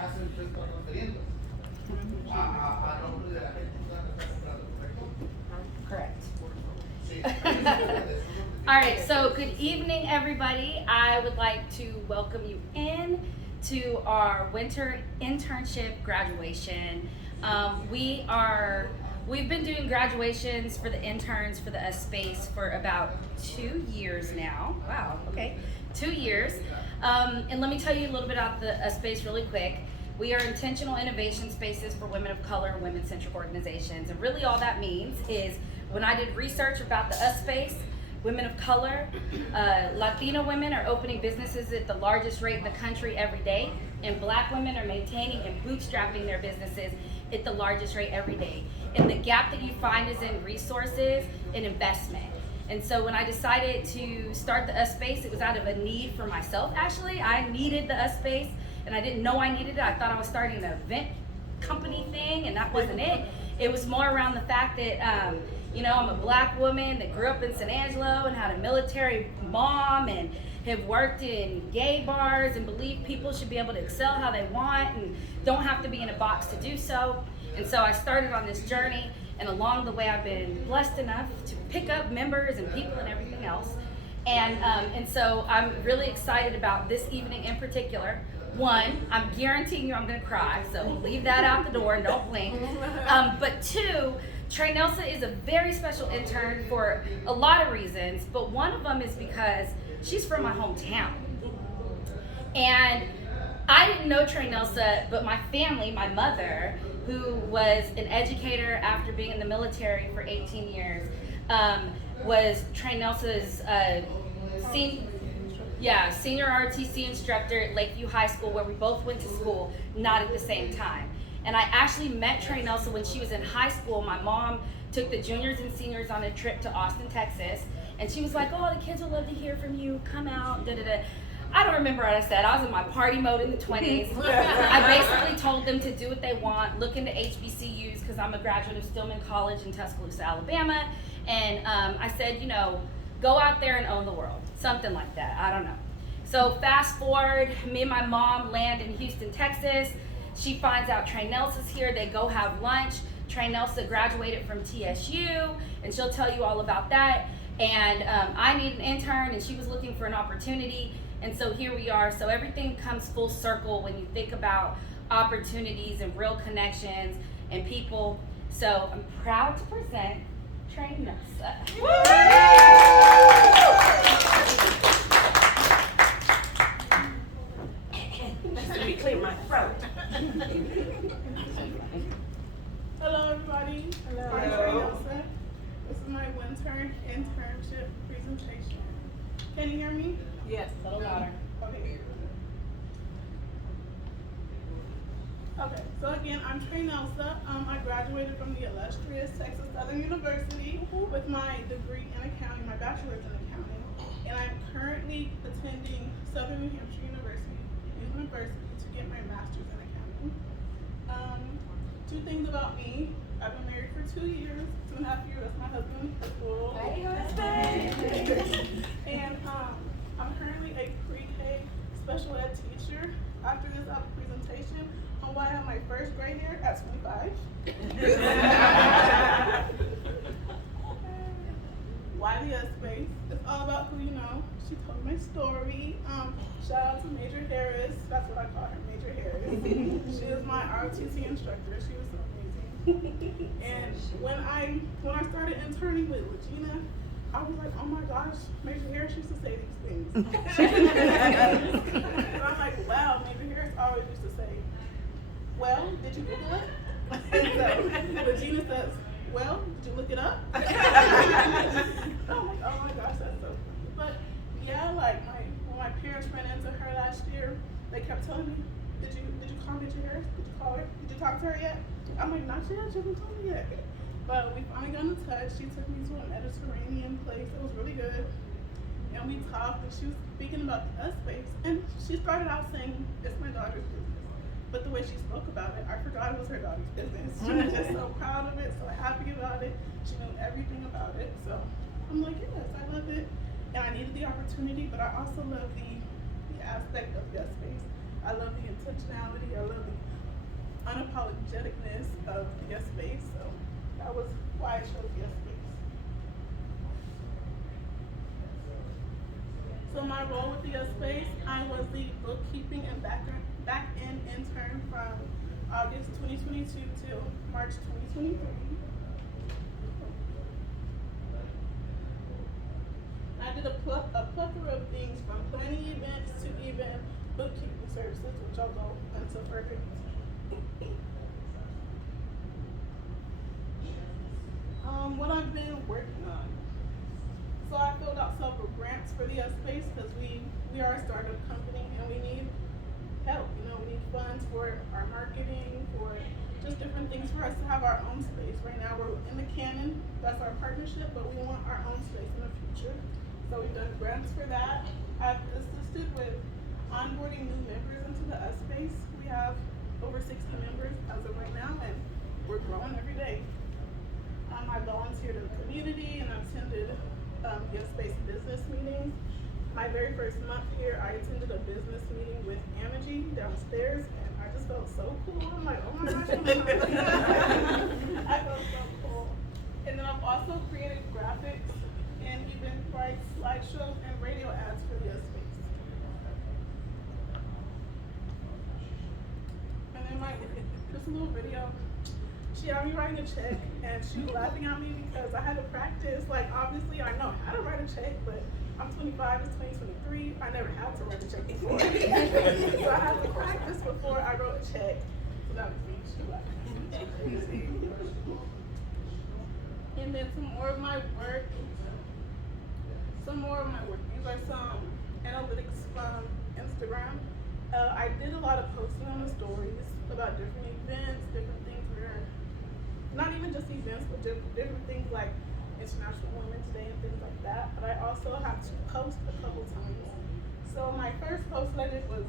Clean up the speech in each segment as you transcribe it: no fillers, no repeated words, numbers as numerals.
hacen tres, cuatro referiendos a nombre de la gente que está comprando, ¿correcto? Correct. Sí. All right, so good evening, everybody. I would like to welcome you in to our winter internship graduation. We've been doing graduations for the interns for the TUS space for about 2 years now. Wow, okay, 2 years. And let me tell you a little bit about the TUS space really quick. We are intentional innovation spaces for women of color and women-centric organizations. And really all that means is when I did research about the TUS space, women of color, Latino women are opening businesses at the largest rate in the country every day, and Black women are maintaining and bootstrapping their businesses at the largest rate every day. And the gap that you find is in resources and investment. And so when I decided to start the TUS space, it was out of a need for myself, actually. I needed the TUS space, and I didn't know I needed it. I thought I was starting an event company thing, and that wasn't it. It was more around the fact that, I'm a Black woman that grew up in San Angelo and had a military mom and have worked in gay bars and believe people should be able to excel how they want and don't have to be in a box to do so. And so I started on this journey, and along the way I've been blessed enough to pick up members and people and everything else. And so I'm really excited about this evening in particular. One, I'm guaranteeing you I'm gonna cry, so leave that out the door and don't blink. But two, Trey Nelson is a very special intern for a lot of reasons, but one of them is because she's from my hometown. And I didn't know Trey Nelson, but my family, my mother, who was an educator after being in the military for 18 years, was Trey Nelson's senior ROTC instructor at Lakeview High School, where we both went to school, not at the same time. And I actually met Trey Nelson when she was in high school. My mom took the juniors and seniors on a trip to Austin, Texas, and she was like, "Oh, the kids would love to hear from you, come out, da-da-da." I don't remember what I said. I was in my party mode in the 20s. I basically told them to do what they want, look into HBCUs, because I'm a graduate of Stillman College in Tuscaloosa, Alabama. And I said, go out there and own the world. Something like that, I don't know. So fast forward, me and my mom land in Houston, Texas. She finds out Trey Nelson's here, they go have lunch. Trey Nelson graduated from TSU, and she'll tell you all about that. And I need an intern, and she was looking for an opportunity. And so here we are. So everything comes full circle when you think about opportunities and real connections and people. So I'm proud to present Trey Nelson. Let me clear my throat. Hello, everybody. Hello. I'm Trey Nelson. This is my winter internship presentation. Can you hear me? Yes. A little louder. Okay. Okay, so again, I'm Trey Nelson. I graduated from the illustrious Texas Southern University with my degree in accounting, my bachelor's in accounting, and I'm currently attending Southern New Hampshire University to get my master's in accounting. Two things about me. I've been married for 2 years, 2.5 years. That's my husband. Hey, husband. And I'm currently a pre-K special ed teacher. After this presentation on why I have my first gray hair at 25. Why the TUS space? It's all about who you know. She told my story. Shout out to Major Harris. That's what I call her, Major Harris. She was my ROTC instructor. She was so amazing. And when I started interning with Regina, I was like, oh my gosh, Major Harris used to say these things. And I'm like, wow, Major Harris always used to say, well, did you Google it? And so Regina says, well, did you look it up? I'm like, oh my gosh, that's so cool. But yeah, like when my parents ran into her last year, they kept telling me, did you call Major Harris? Did you call her? Did you talk to her yet? I'm like, not yet, she hasn't called me yet. But we finally got in touch. She took me to a Mediterranean place. It was really good. And we talked, and she was speaking about the TUS space. And she started out saying, it's my daughter's business. But the way she spoke about it, I forgot it was her daughter's business. She was just so proud of it, so happy about it. She knew everything about it. So I'm like, yes, I love it. And I needed the opportunity, but I also love the aspect of TUS space. I love the intentionality. I love the energeticness of the S space. So that was why I chose the S space. So my role with the S space, I was the bookkeeping and back-end intern from August 2022 till March 2023. I did a plethora of things from planning events to even bookkeeping services, which I'll go into further. What I've been working on. So I filled out several grants for the S space because we are a startup company and we need help. You know, we need funds for our marketing, for just different things for us to have our own space. Right now we're in the Canon, that's our partnership, but we want our own space in the future. So we've done grants for that. I've assisted with onboarding new members into the S space. We have over 60 members as of right now, and we're growing every day. I volunteered in the community and I attended the S space business meetings. My very first month here, I attended a business meeting with Amity downstairs, and I just felt so cool. I'm like, oh my gosh, I felt so cool. And then I've also created graphics and Eventbrite slideshows and radio ads for the S space. And then just a little video. She had me writing a check, and she was laughing at me because I had to practice. Like, obviously, I know how to write a check, but I'm 25, it's 2023. I never had to write a check before. So I had to practice before I wrote a check. So that was me. She laughed. And then some more of my work. These are some analytics from Instagram. I did a lot of posting on the stories about different events, different things where, not even just events, but different things like International Women's Day and things like that. But I also have to post a couple times. So my first post that I did was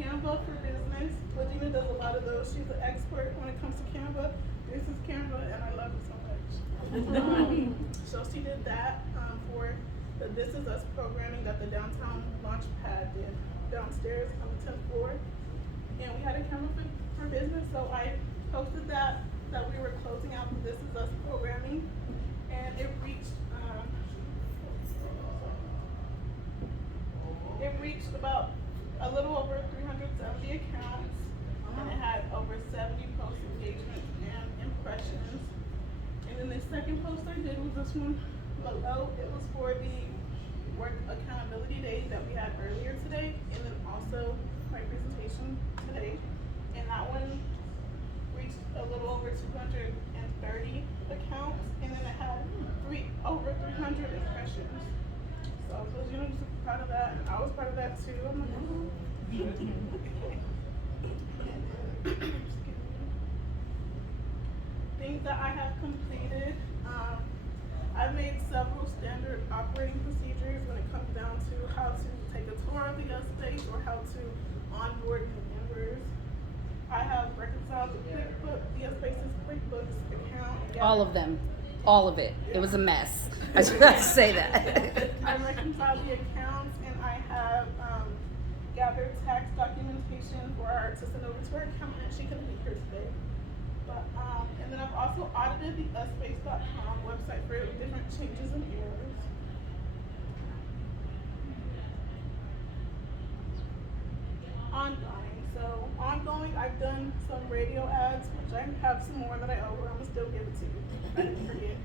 Canva for business. Regina does a lot of those. She's an expert when it comes to Canva. This is Canva, and I love it so much. So she did that for the This Is Us programming that the Downtown Launchpad did downstairs on the 10th floor. And we had a Canva for business, so I posted that we were closing out the This Is Us programming, and it reached about a little over 370 accounts, and it had over 70 post engagements and impressions. And then the second post I did was this one below. It was for the Work Accountability Day that we had earlier today, and then also my presentation today. And that one reached a little over 230 accounts, and then it had over 300 impressions. So I was super proud of that, and I was proud of that too. I'm like, oh. Things that I have completed. I've made several standard operating procedures when it comes down to how to take a tour of the S space or how to onboard new members. I have reconciled the S space's QuickBooks account. All of them. All of it. It was a mess. I should have to say that. I reconciled the accounts, and I have gathered tax documentation for our to send over to our accountant. She couldn't be here today. But, and then I've also audited the uspace.com website for different changes and errors. Ongoing, I've done some radio ads, which I have some more that I owe her. I'm gonna still give it to you. I didn't forget.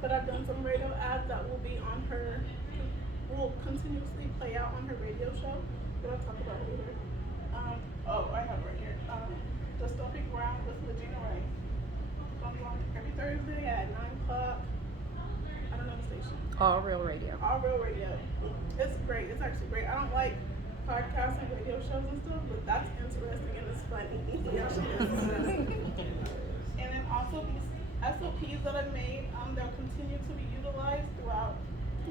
But I've done some radio ads that will be on her, will continuously play out on her radio show that I'll talk about later. I have it right here. The Stumping Ground with Regina Ray. Gonna be on every Thursday at 9 o'clock. I don't know the station. All Real Radio. All Real Radio. It's great. It's actually great. I don't like podcasts and radio shows and stuff, but that's interesting and it's funny. So y'all should listen. And then also these SOPs that I've made, they'll continue to be utilized throughout,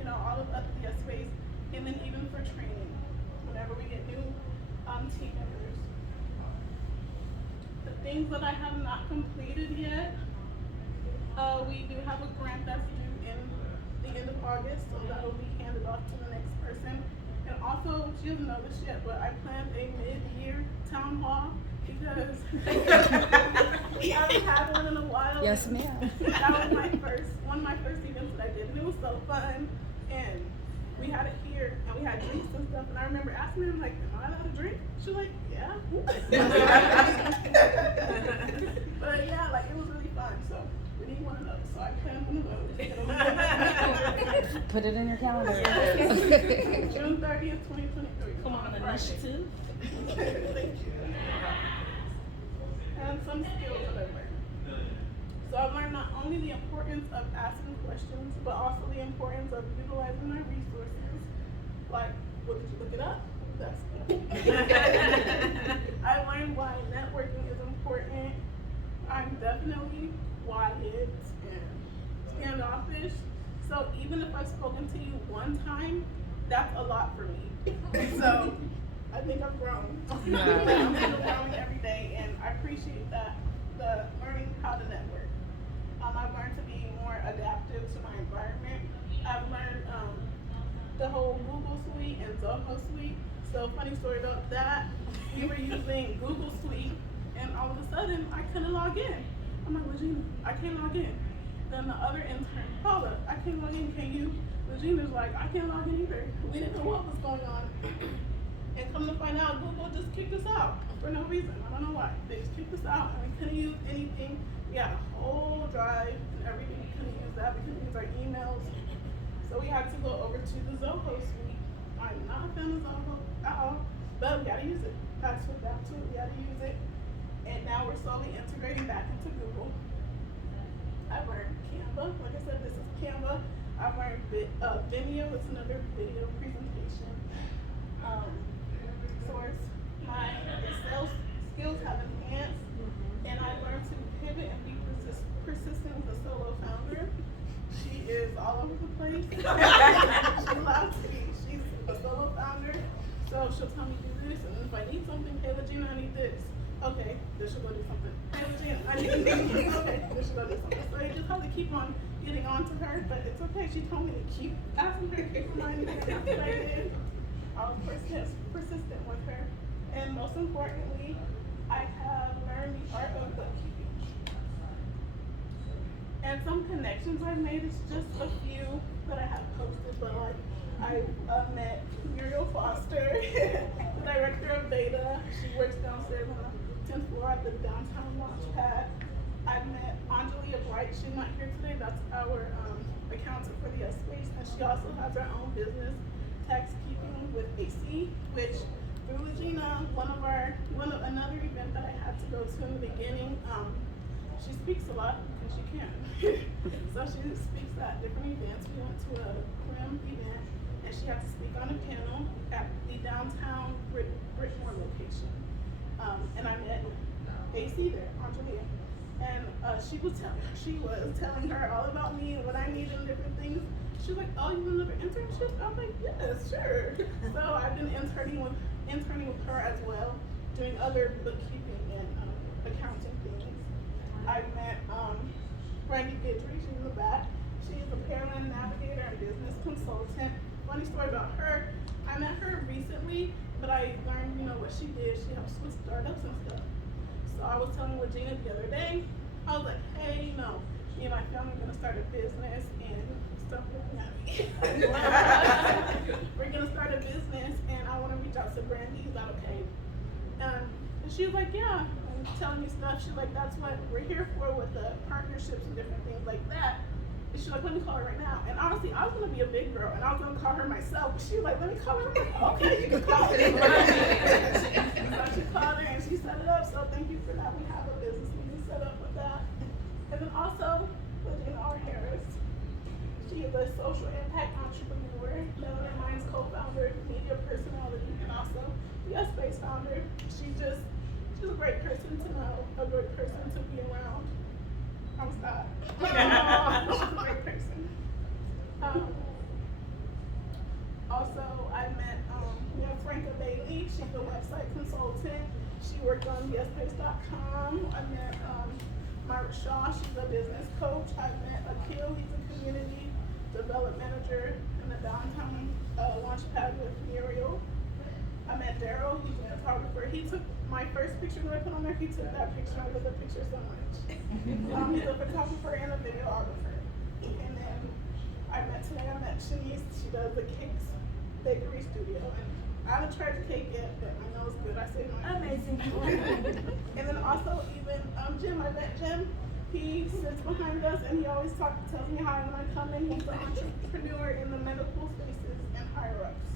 all of the S space, and then even for training, whenever we get new team members. The things that I have not completed yet, we do have a grant that's due in the end of August, so that'll be handed off to the next person. And also, she doesn't know this yet, but I planned a mid-year town hall because haven't had one in a while. Yes, ma'am. That was one of my first events that I did, and it was so fun. And we had it here, and we had drinks and stuff. And I remember asking her, like, "Am I allowed to drink?" She was like, "Yeah." But yeah, like it was really fun. So we need one of those. So I planned one of those. Put it in your calendar. June 30th, 2023. Come on, Friday. initiative. Thank you. And some skills that I've learned. So I've learned not only the importance of asking questions, but also the importance of utilizing my resources. Like, what did you look it up? That's I learned why networking is important. I'm definitely quiet and standoffish. So even if I've spoken to you one time, that's a lot for me. So I think I've grown. I'm still growing every day, and I appreciate that. The learning how to network. I've learned to be more adaptive to my environment. I've learned the whole Google Suite and Zoho Suite. So funny story about that. We were using Google Suite, and all of a sudden I couldn't log in. I'm like, Regina, I can't log in. Then the other intern, Paula, I can't log in. Can you? Regina's like, I can't log in either. We didn't know what was going on. And come to find out, Google just kicked us out for no reason. I don't know why. They just kicked us out, and we couldn't use anything. We had a whole drive and everything. We couldn't use that. We couldn't use our emails. So we had to go over to the Zoho Suite. I'm not a fan of Zoho at all, but we gotta use it. That's what that's what we gotta use it. And now we're slowly integrating back into Google. I've learned Canva. Like I said, this is Canva. I've learned Vimeo. It's another video presentation. Source. My Excel skills have enhanced, and I learned to pivot and be persistent with a solo founder. She is all over the place. She's allowed to be. She's a solo founder, so she'll tell me do this, and if I need something, hey Regina, I need this. Okay, then she'll go do something. Hey Regina, I need this. Okay, then she'll go do something. So you just have to keep on getting on to her, but it's okay. She told me to keep asking her, keep reminding her. That's what I did. I was persistent with her. And most importantly, I have learned the art of bookkeeping. And some connections I've made, it's just a few that I have posted, but like I met Muriel Foster, the director of Beta. She works downstairs on the 10th floor at the downtown launch pad. I've met Angelia Bright. She's not here today. That's our accountant for the space, and she also has her own business, Tax Keeping with AC, which through Regina, another event that I had to go to in the beginning, she speaks a lot because she can. So she speaks at different events. We went to a CRIM event, and she had to speak on a panel at the downtown Brickmore location. And I met AC there, Angelia. And she was telling her all about me and what I need and different things. She was like, "Oh, you want another internship?" I was like, "Yes, sure." So I've been interning with her as well, doing other bookkeeping and accounting things. I met Brandy Guidry. She's in the back. She's a Pearland navigator and business consultant. Funny story about her. I met her recently, but I learned, what she did. She helps with startups and stuff. So I was telling Regina the other day, I was like, hey, me and my family are gonna start a business, and stop looking at me. We're gonna start a business, and I wanna reach out to Brandy. Is that okay? And she was like, yeah. And telling me stuff. She's like, that's what we're here for with the partnerships and different things like that. And she's like, let me call her right now. And honestly, I was gonna be a big girl, and I was gonna call her myself. But she was like, let me call her. I'm like, okay, you can call her. So she called her, and she set it up. So thank you for that. We have a business meeting set up with that. And then also, Regina R. Harris. She is a social impact entrepreneur, Melanie Minds co-founder, media personality, and also the Space founder. She's a great person to know, a great person to be around. I'm sorry. She's a great person. Also, I met Franca Bailey. She's a website consultant. She worked on thespace.com. I met Myra Shaw. She's a business coach. I met Akil. He's a community development manager in the downtown launch pad with Muriel. I met Daryl. He's a photographer. He took my first picture that I put on there, he took that picture. I love the picture so much. He's a photographer and a videographer. And then I met Shanice. She does the cakes bakery studio. And I haven't tried the cake yet, but I know it's good. I say mine. Amazing. And then also even Jim, I met Jim. He sits behind us and he always tells me hi when I come in. He's an entrepreneur in the medical spaces and higher ups.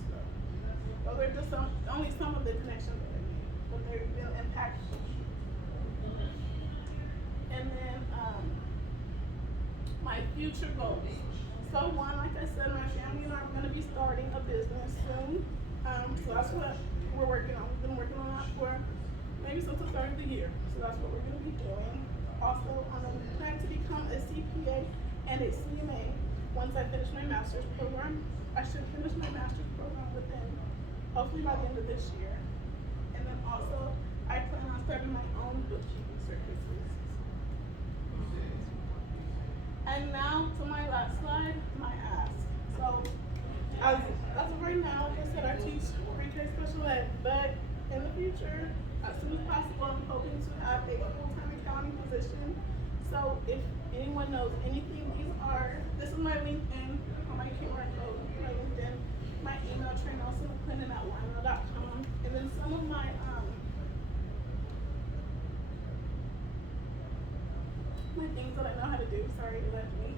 So those are just only some of the connections that I made, but they've been impactful. And then my future goals. So one, like I said, my family and I are going to be starting a business soon. So that's what we're working on. We've been working on that for maybe since the start of the year. So that's what we're going to be doing. Also, I plan to become a CPA and a CMA once I finish my master's program. I should finish my master's program within, hopefully by the end of this year. And then also, I plan on starting my own bookkeeping services. And now to my last slide, my ask. So, as of right now, like I said, I teach pre-K special ed, but in the future, as soon as possible, I'm hoping to have a full-time accounting position. So if anyone knows anything, this is my LinkedIn, my QR code, my LinkedIn, my email, trainelsonmclennan@ymail.com, and then some of my things that I know how to do. Sorry, it left me.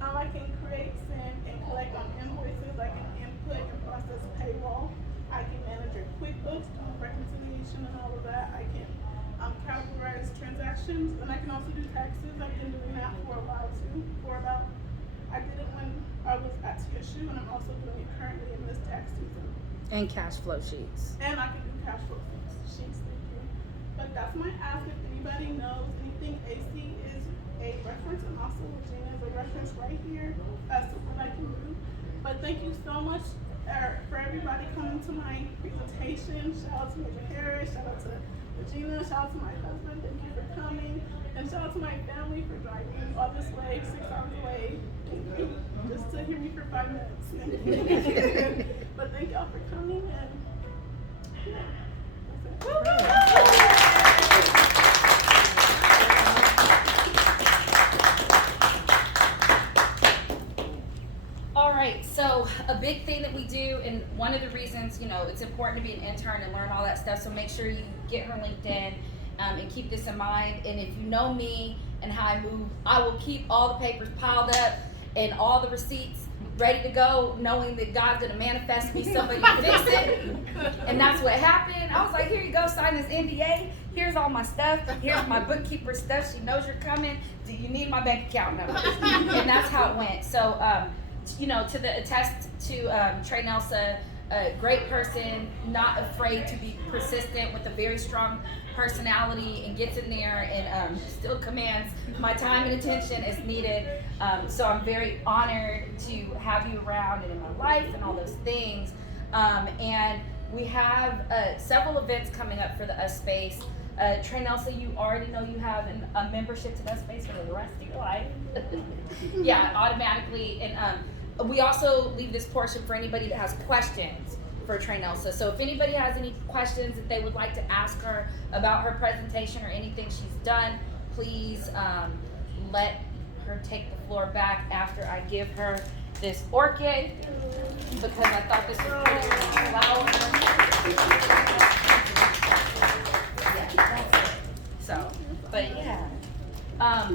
I can create, send, and collect on invoices. I can input and process payroll. I can manage your QuickBooks, reconciliation and all of that. I can categorize transactions, and I can also do taxes. I've been doing that for a while too. I did it when I was at TUS, and I'm also doing it currently in this tax season. And cash flow sheets. And I can do cash flow sheets, thank you. But that's my ask. If anybody knows anything, AC is a reference, and also Regina is a reference right here as to what I can do. But thank you so much for everybody coming to my presentation. Shout out to Major Harris, shout out to Regina, shout out to my husband, thank you for coming. And shout out to my family for driving all this way, 6 hours away, just to hear me for 5 minutes. But thank y'all for coming, and yeah, that's it. All right, so a big thing that we do, and one of the reasons, it's important to be an intern and learn all that stuff, so make sure you get her LinkedIn and keep this in mind. And if you know me and how I move, I will keep all the papers piled up and all the receipts ready to go, knowing that God's gonna manifest me somebody to fix it. And that's what happened. I was like, here you go, sign this NDA. Here's all my stuff. Here's my bookkeeper stuff. She knows you're coming. Do you need my bank account number? And that's how it went. So, to the attest to Trey Nelson, a great person, not afraid to be persistent, with a very strong personality, and gets in there and still commands my time and attention as needed. So I'm very honored to have you around and in my life and all those things. And we have several events coming up for the US Space. Trey Nelson, you already know you have a membership to the US Space for the rest of your life. Yeah, automatically. And we also leave this portion for anybody that has questions for Trey Nelson. So if anybody has any questions that they would like to ask her about her presentation or anything she's done, please let her take the floor back after I give her this orchid, because I thought this was pretty flower. Yeah, that's it. So, but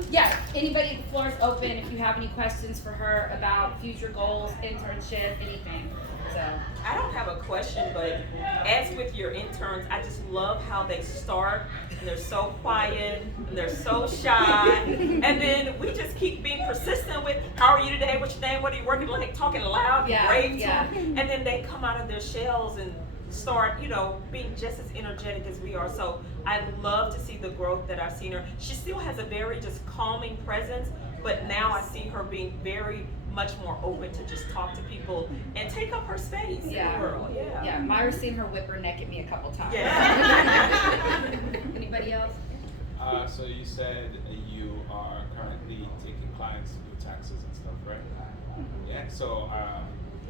yeah, anybody, the floor is open if you have any questions for her about future goals, internship, anything. So I don't have a question, but as with your interns, I just love how they start, and they're so quiet, and they're so shy, and then we just keep being persistent with, how are you today, what's your name, what are you working, like talking loud, brave to them, and then they come out of their shells and start, being just as energetic as we are. So I love to see the growth that I've seen her. She still has a very just calming presence, but now I see her being very much more open to just talk to people and take up her space in the world. Yeah. Myra's seen her whip her neck at me a couple times. Yeah. Anybody else? So you said you are currently taking clients to do taxes and stuff, right? Yeah. So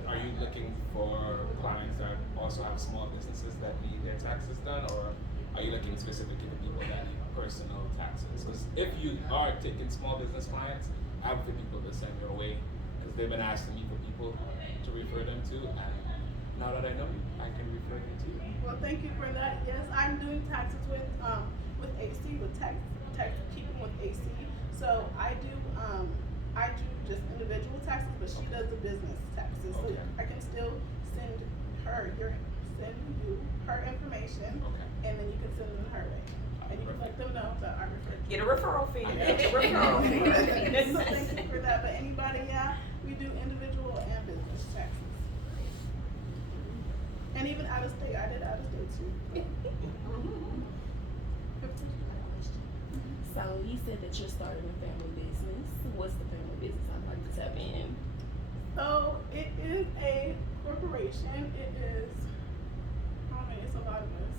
are you looking for clients that also have small businesses that need their taxes done, or are you looking specifically for people that need personal taxes? Because if you are taking small business clients, I have for people to send your way, because they've been asking me for people to refer them to, and now that I know you, I can refer them to you. Well, thank you for that. Yes, I'm doing taxes with AC, with tax keeping with AC. So I do just individual taxes, but she does the business taxes. So Okay. I can still send you her information, Okay. and then you can send them her way, and you can let them know that I referred you. Get a referral fee. I Get got your you. referral fee. So thank you for that. But anybody, yeah, we do individual and business taxes. And even out of state, I did out of state too. So you said that you're starting a family business. What's the family business? I'd like to tap in. So it is a corporation. It is, I mean, it's a lot of us.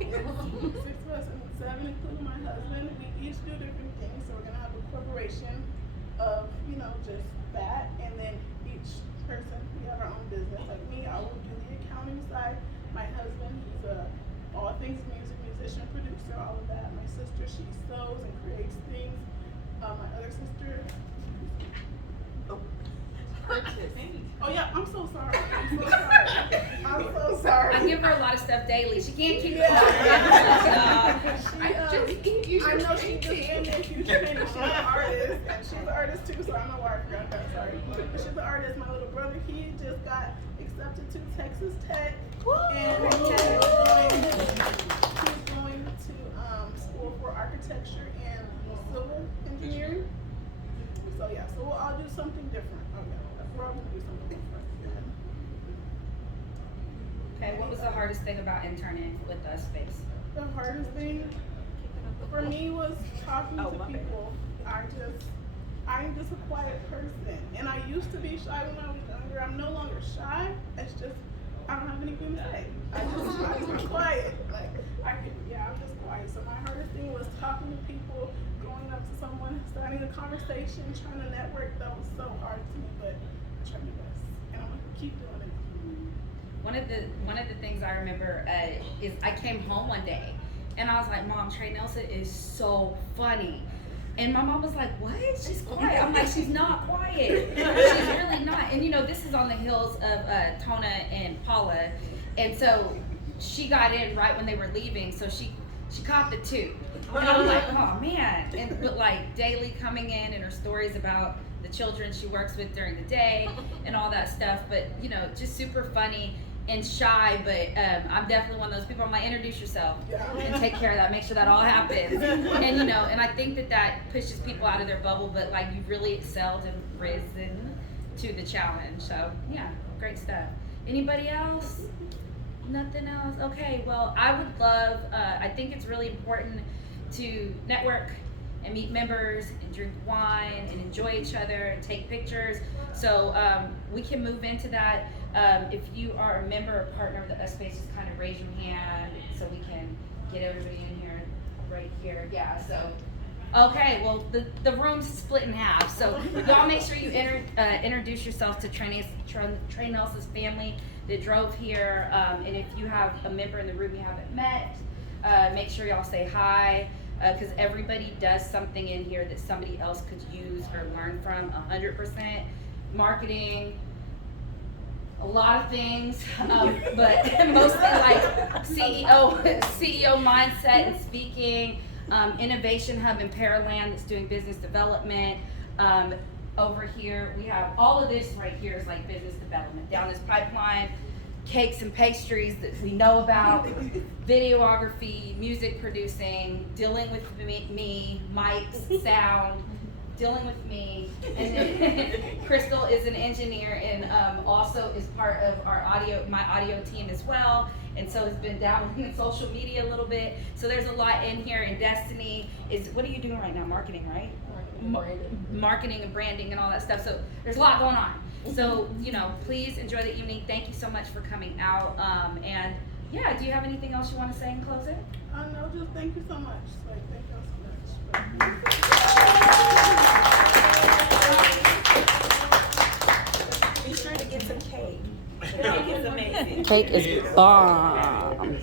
It's 6 of us and 7, including my husband. We each do different things. So we're gonna have a corporation of, just that, and then each person, we have our own business. Like me, I will do the accounting side. My husband, he's all things music, musician, producer, all of that. My sister, she sews and creates things. My other sister, oh yeah, I'm so sorry. I'm so sorry. I give her a lot of stuff daily. She can't keep it Yeah. all. I know she just in there future training. She's an artist, and she's an artist too. So I know why I forgot that. Sorry, but she's an artist. My little brother, he just got accepted to Texas Tech, and he's going to school for architecture and civil engineering. So yeah, so we'll all do something different. Okay, we're all gonna do something different. Okay, what was the hardest thing about interning with the space? The hardest thing for me was talking Oh, to my bad. people. I'm just a quiet person, and I used to be shy when I was younger. I'm no longer shy. It's just I don't have anything to say. I'm just quiet. I'm just quiet. So my hardest thing was talking to people, going up to someone, starting a conversation, trying to network. That was so hard to me, but I tried my best, and I'm gonna keep doing it. One of the things I remember is I came home one day and I was like, Mom, Trey Nelson is so funny. And my mom was like, what? She's quiet. I'm like, she's not quiet. She's really not. And this is on the heels of Tona and Paula. And so she got in right when they were leaving. So she caught the two. And I was like, oh man. But like daily coming in and her stories about the children she works with during the day and all that stuff. But just super funny and shy, but I'm definitely one of those people. I'm like, introduce yourself and take care of that. Make sure that all happens. And and I think that pushes people out of their bubble. But like, you've really excelled and risen to the challenge. So yeah, great stuff. Anybody else? Nothing else? Okay. Well, I would love. I think it's really important to network and meet members and drink wine and enjoy each other and take pictures. So we can move into that. If you are a member or partner of the US Space, just kind of raise your hand so we can get everybody in here, right here. Yeah, so, okay, well, the room's split in half. So y'all make sure you introduce yourselves to Trey Nelson's family that drove here. And if you have a member in the room you haven't met, make sure y'all say hi. Because everybody does something in here that somebody else could use or learn from. 100% marketing, a lot of things, but mostly like CEO mindset and speaking, Innovation Hub in Pearland that's doing business development. Over here we have all of this right here is like business development. Down this pipeline, cakes and pastries that we know about, videography, music producing, dealing with me, mics, sound, dealing with me, and then Crystal is an engineer and also is part of my audio team as well, and so has been dabbling in social media a little bit. So there's a lot in here. And Destiny is, what are you doing right now? Marketing, right? Marketing and branding and all that stuff. So there's a lot going on. So, please enjoy the evening. Thank you so much for coming out. And yeah, do you have anything else you want to say in closing? No, just thank you so much. Thank you so Be sure to get some cake. The cake is amazing. Cake is bomb.